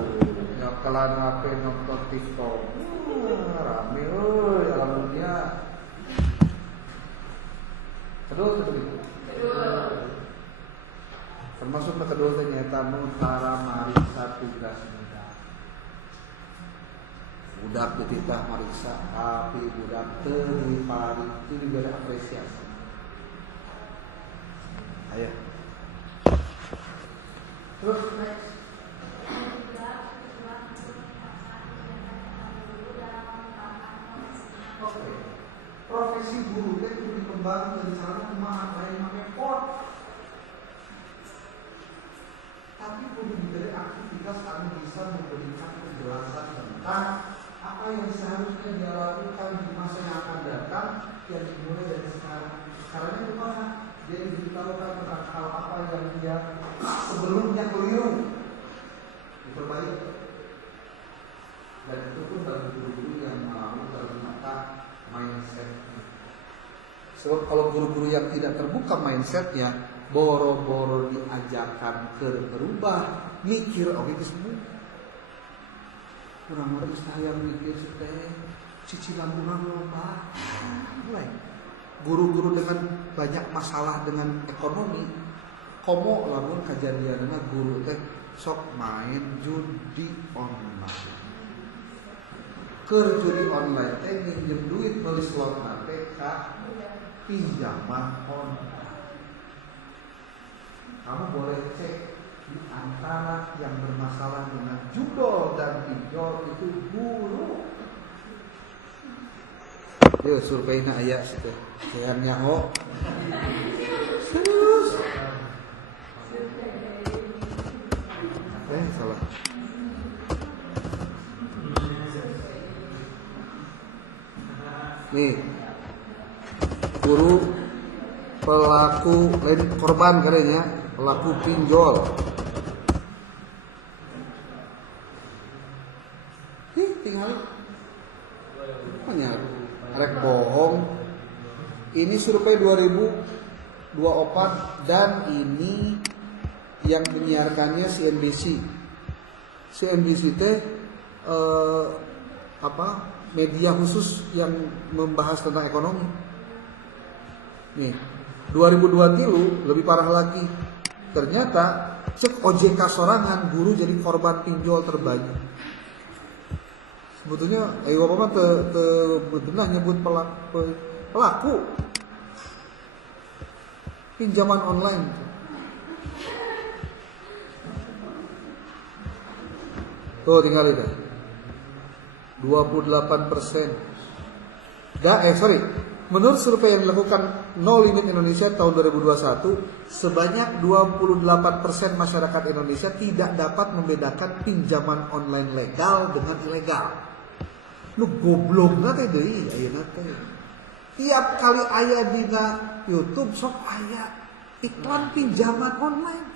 nyekelan HP nonton TikTok. Rame euy, alam dunia. Kedua itu. Termasuk kedua ternyata nutara marisa tugas budak. Budak dititah marisa, tapi budak teu diparing, itu diberi apresiasi. Ayo. Terus next. Oke. Profesi guru itu dikembangkan dari cara kumaha lain make pot. Tapi perlu diberi aktivitas anu bisa memberikan penjelasan tentang apa yang seharusnya dia lakukan di masa yang akan datang yang dimulai dari sekarang. Sekarang itu mana? Dia diberitahukan tentang hal apa yang dia sebelumnya keliru, diperbaiki. Dan itu pun bagi guru-guru yang mau terbuka mindsetnya. Sebab kalau guru-guru yang tidak terbuka mindsetnya, boro-boro diajarkan ke berubah, mikir oke itu semua. Kurang-kurang saya mikir teh cicilan kurang loba. Mulai guru-guru dengan banyak masalah dengan ekonomi, komo lamun kejadianna guru teh sok main judi online. Keur judi online teh minjem duit nulis slotna teh ka pinjaman online. Kamu boleh cek di antara yang bermasalah dengan judol dan pinjol itu guru. Yo surveinya aya situ. Jangan nyaho. Serius. Salah. Nih. Guru pelaku lain korban kalian ya. Pelaku pinjol. Tinggal banyak rek bohong. Ini survei 2024 dan ini yang menyiarkannya CNBC. CNBC teh media khusus yang membahas tentang ekonomi. Nih, 2023 lebih parah lagi. Ternyata cek OJK sorangan guru jadi korban pinjol terbanyak. Sebetulnya ayo apa betul nyebut pelaku pinjaman online. Tuh tinggal itu 28%. Menurut survei yang dilakukan No Limit Indonesia tahun 2021, sebanyak 28% masyarakat Indonesia tidak dapat membedakan pinjaman online legal dengan ilegal. Lu goblok teh deui ayeuna teh. Tiap kali aya dina YouTube sok aya iklan pinjaman online.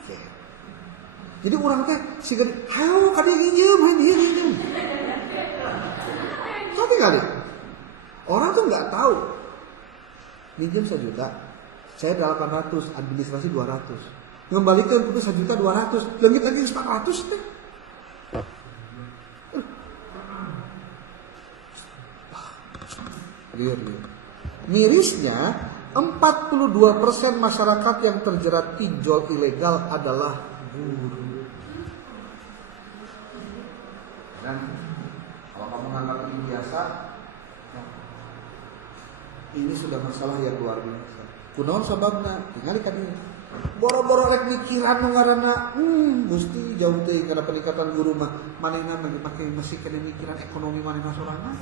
Jadi orang teh siga hayo ka dieu nginjem. Tapi kali orang tuh nggak tahu. Minjem 1 juta, saya 800, administrasi 200. Ngembalikan itu 1 juta 200, langit lagi 400 teh. Mirisnya 42% masyarakat yang terjerat pinjol ilegal adalah guru. Dan kalau kamu menganggap ini biasa, ini sudah masalah yang luar biasa. Kunaon sababna? Tingali ka dieu. Boro-boro rek mikiran nu ngaranna, gusti jauh teh karena peningkatan guru mah manehna masih kena mikiran ekonomi manehna sorangan.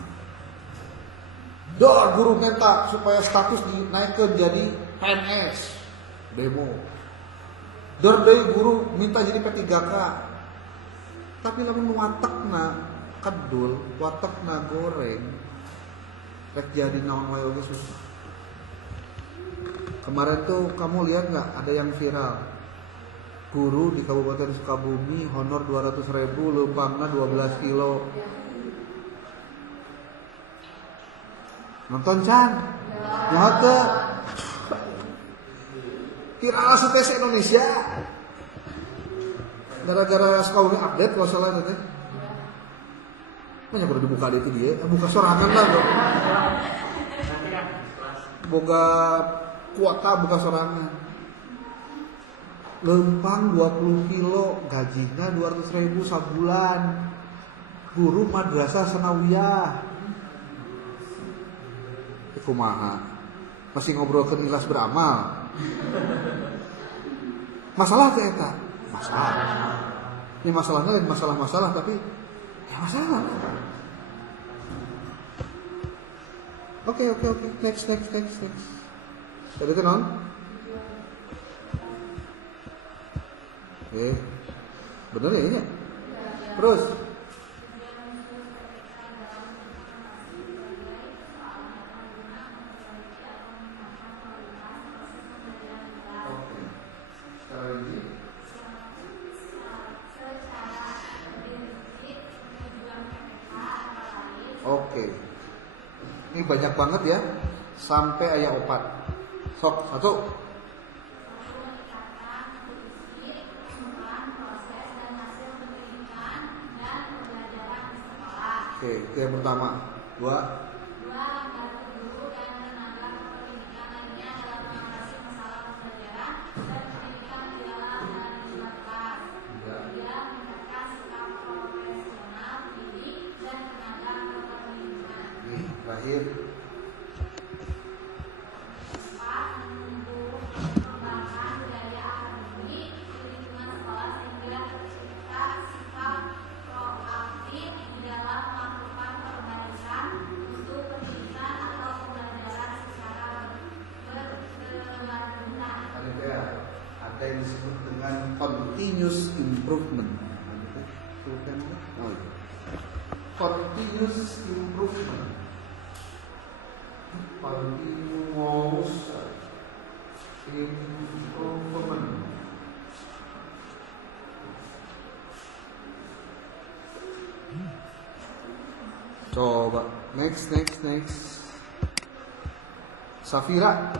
Doa guru minta supaya status dinaikkan jadi PNS, demo. Deui guru minta jadi P3K. Tapi lamun watekna kedul, watekna goreng, rek jadi naon wae oge susah. Kemarin tuh kamu lihat nggak ada yang viral Guru di Kabupaten Sukabumi honor 200.000, leumpangna 12 kilo. Nonton can? Nyaho teu? Viral setes Indonesia. Gara-gara Sukabumi update kalau salah teh. Banyak udah dibuka itu dia, buka sorangan lah bro. Boga kuota buka sorangan. Lempang 20 kilo, gajinya 200.000 sabulan. Guru madrasah sanawiyah. Kumaha? Masih ngobrolkeun ikhlas beramal. Masalah teh eta? Masalah. Ini masalahnya lain masalah-masalah tapi ya masalah. Oke. Next. Tadi itu non? Bener ya ini? Terus? Oke. Ini banyak banget ya. Sampai ayat 4. Sok, satu. Oke, itu yang pertama. 2. Terakhir. Ada yang disebut dengan continuous improvement. Continuous improvement. Continuous improvement. Coba next. Safira.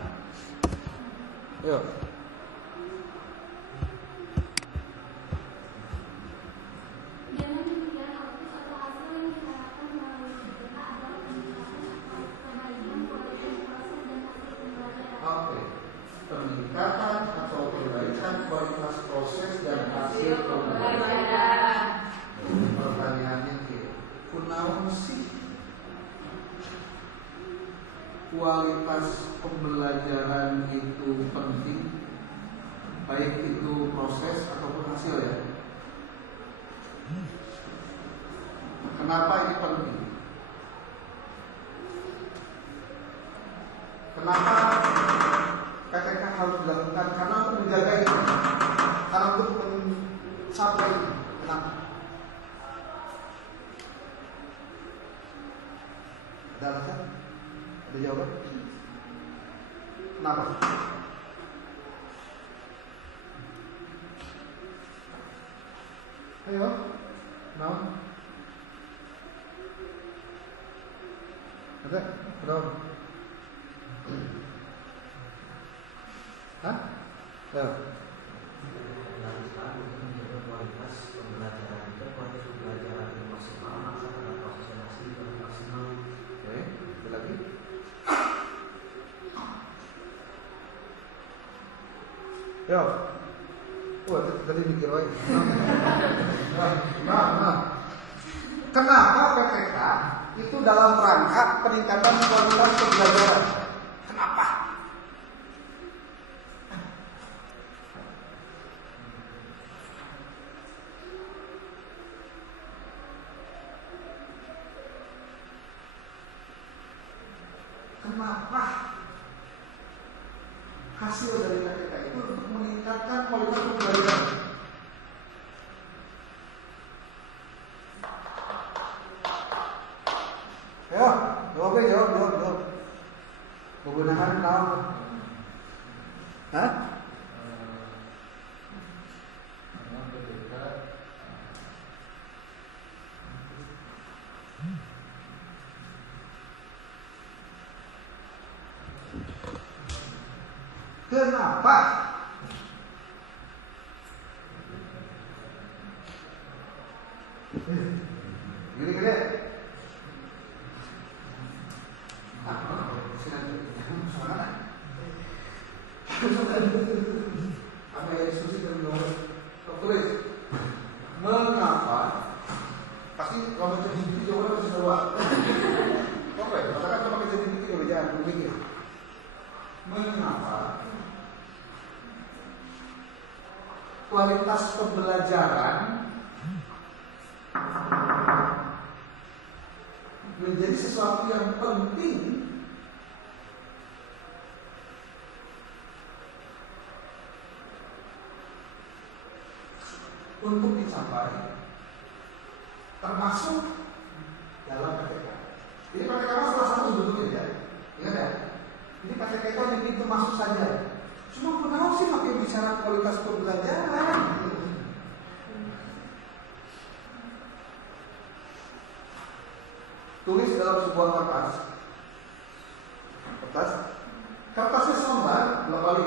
Yuk. Peningkatan atau perbaikan kualitas proses dan hasil pembelajaran. Pertanyaannya kunaon sih kualitas pembelajaran itu penting, baik itu proses ataupun hasil ya. Kenapa ini penting? Kenapa PTK harus dilakukan? Karena untuk menjaga itu, karena untuk mencapai itu. Kenapa? Ada alasan? Ada jawaban? Kenapa? Ayo, mau? Ada? Belum? Hah? Ya. Kualitas pembelajaran itu kualitas pembelajaran yang maksimal, maka pada proses yang maksimal. Oke, ada lagi? Yo. Wah, tadi mikir lagi. Nah. Kenapa PTK itu dalam rangka peningkatan kualitas pembelajaran? Kenapa? Kenapa hasil dari PTK itu untuk meningkatkan kualitas pembelajaran? Ayo, jawab. Menggunakan naon? Hah? Kenapa? Gini gede. Apa yang diskusi dan tulis? Mengapa? Pasti kalau baca buku jawabannya masih keluar. Oke, katakan sama kita buku kalau jangan berpikir. Mengapa kualitas pembelajaran menjadi sesuatu yang penting untuk dicapai, termasuk dalam PTK. Ini PTK salah satu sebetulnya ya, ingat ya. Ini PTK itu hanya pintu masuk saja. Cuma kenapa sih makin bicara kualitas pembelajaran? Tulis dalam sebuah kertasnya selembar, dua kali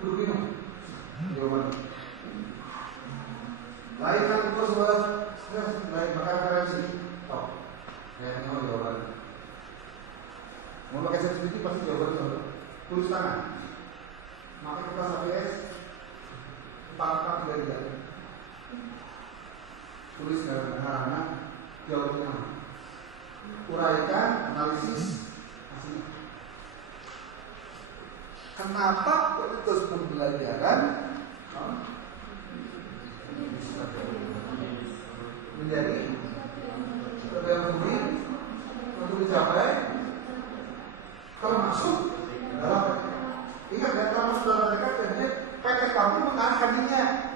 duduk minum. Jawaban. Lain kan itu sebuah lain makan referensi. Oh, yang ini jawaban. Mau pakai sensitivity pasti jawaban itu. Tulis tangan. Pakai kertas ABS 4-4-3-3. Tulis dalam hana jawabnya. Uraikan, analisis, hasilnya. Kenapa kualitas pembelajaran menjadi yang penting untuk dicapai, termasuk dalam ingat ya, termasuk dalam PTK, PTK kamu mengakhirinya.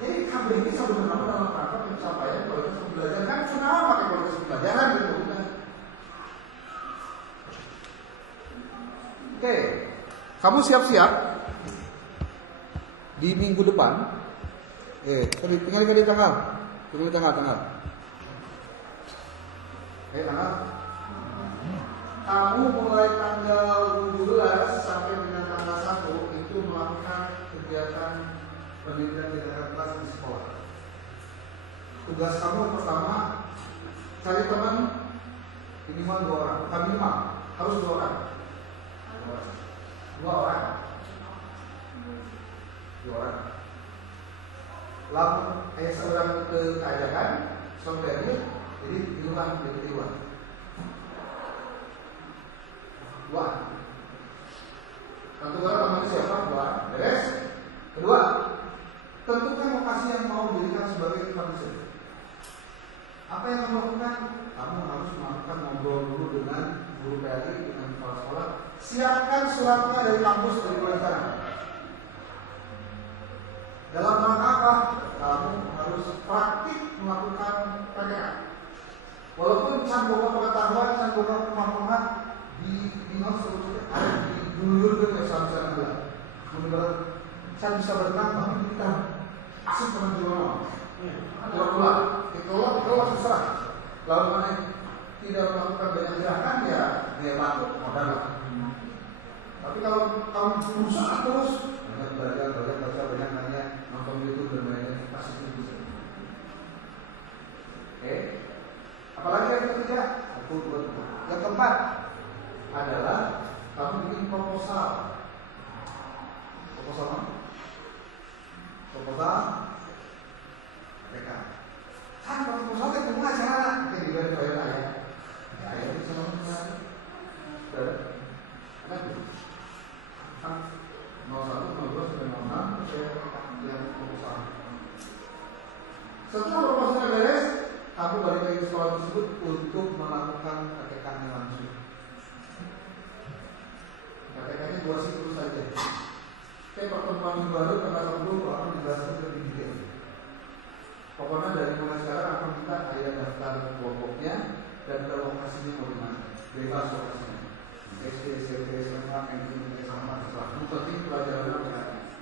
Jadi kamu ini sebenarnya dalam rangka pencapaian kualitas pembelajaran. Kan kenapa pakai kualitas pembelajaran gitu? Oke, kamu siap-siap di minggu depan. Tinggal di tanggal. Tanggal. Tanggal. Kamu mulai tanggal 17 sampai dengan tanggal 1 itu melakukan kegiatan pendidikan di dalam kelas di sekolah. Tugas kamu pertama, cari teman minimal 2 orang. Bukan minimal, harus 2 orang. 2 orang. Lalu seorang ke kajakan, saudara jadi diulang jadi 2. Satu orang namanya siapa? 2. Beres. Kedua, tentukan lokasi yang mau dijadikan sebagai function. Apa yang kamu lakukan? Kamu harus melakukan ngobrol dulu dengan guru PLI, dengan kepala sekolah. Siapkan suratnya dari kampus dari sana. Dalam rangka apa? Kamu harus praktik melakukan PTK. Walaupun canggungnya pengetahuan, canggungnya pemahaman di dinas sebetulnya ada di dulur ke sana lah. Benar-benar saya bisa berenang tapi kita asik dengan jual. Pulang. Itu susah. Lalu mana tidak melakukan banyak gerakan ya dia batuk modal. Tapi kalau kamu berusaha terus banyak belajar, baca, banyak nanya, nonton YouTube dan lain-lain pasti itu bisa. Oke. Apalagi yang ketiga, yang keempat adalah kamu bikin proposal. Proposal PTK. Kan proposal itu pengacara, mungkin juga di file ayat. Ayat itu sama dengan ada kan 01, 02, sampai 06 yang proposal. Setelah proposalnya beres, kamu balik lagi ke sekolah tersebut untuk melakukan PTK-nya langsung. PTK-nya 2 siklus saja. Oke, pertemuan baru tanggal 10 akan dijelaskan lebih detail. Pokoknya dari mulai sekarang akan minta ayat daftar kelompoknya dan lokasinya mau di mana. Bebas lokasinya. SD, SMP, SMA, MTI, SMA, terserah. Yang penting pelajarannya berarti.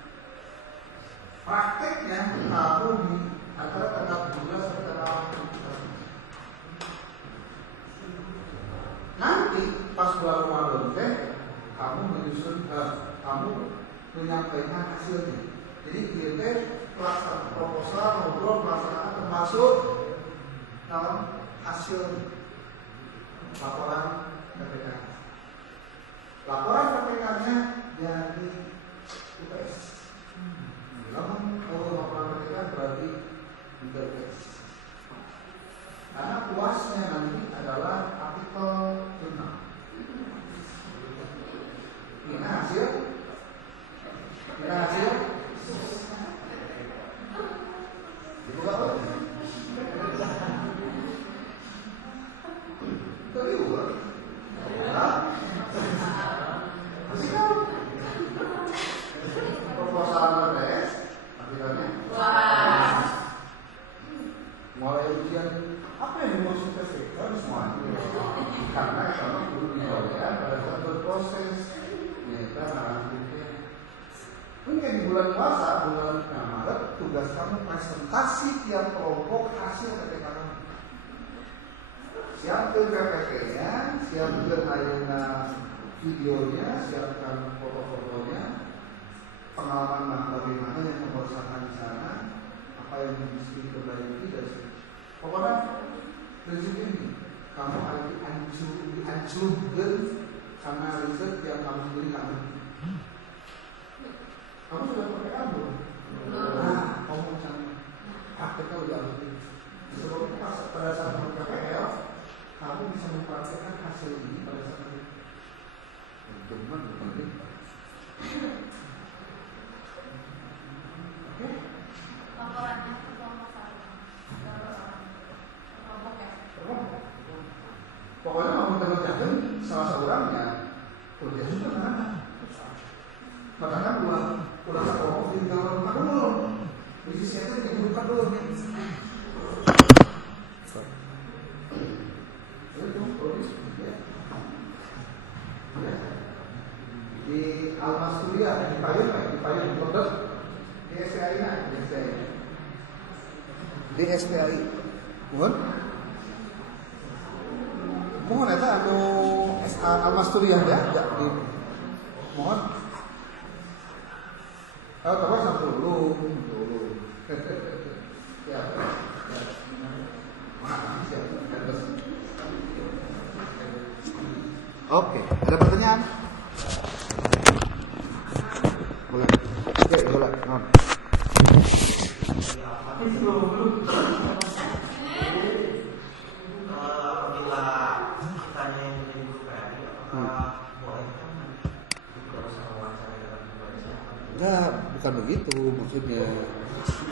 Prakteknya kamu di antara tanggal 17 sampai tanggal 20. Nanti pas bulan Ramadan kamu menyusun kamu menyampaikan hasilnya. Jadi IET pelaksanaan proposal, ngobrol, pelaksanaan termasuk dalam hasil laporan KPK. Laporan KPK-nya dari UPS. Namun kalau laporan KPK berarti juga UPS. Karena puasnya nanti adalah artikel jurnal. Ini hasil. Dibuka apa? Terlihat. Masih tahu? Proposal PTS, artikelnya. Mulai ujian apa yang dimaksud PTS? Semua. Karena kalau guru dibayar pada saat berproses, mungkin di bulan puasa, bulan Maret, tugas kamu presentasi tiap kelompok hasil PPK kamu. Siapkan PPK-nya, siapkan ayeuna videonya, siapkan foto-fotonya, pengalaman bagaimana yang membosankan di sana, apa yang mesti diperbaiki dan pokoknya prinsip ini, kamu harus diancurkan karena riset yang kamu sendiri kamu. Kamu sudah pakai belum? Nah, kamu misalnya prakteknya udah lebih. Sebelumnya pada saat PPL, kamu bisa mempraktekkan hasil ini pada saat itu. Cuman lebih. Oke? Laporannya ke kelompok satu. Kelompok ya. Pokoknya mau mengerjakan salah seorangnya kerja juga kan? Makanya pulang sekolah di dalam rumah dulu. Di sisi itu dibuka dulu. Di Almas Studia, di Payung, Produk, di SPI di SPI. Mohon eta anu Almas Studia ya, di mohon. Kalau coba sampai dulu. Ya. Oke, ada pertanyaan? Boleh. Oke, boleh. Non. Apabila kitanya yang menjadi guru PRI, apakah boleh kan juga usah wawancara dengan guru? Enggak, bukan begitu maksudnya.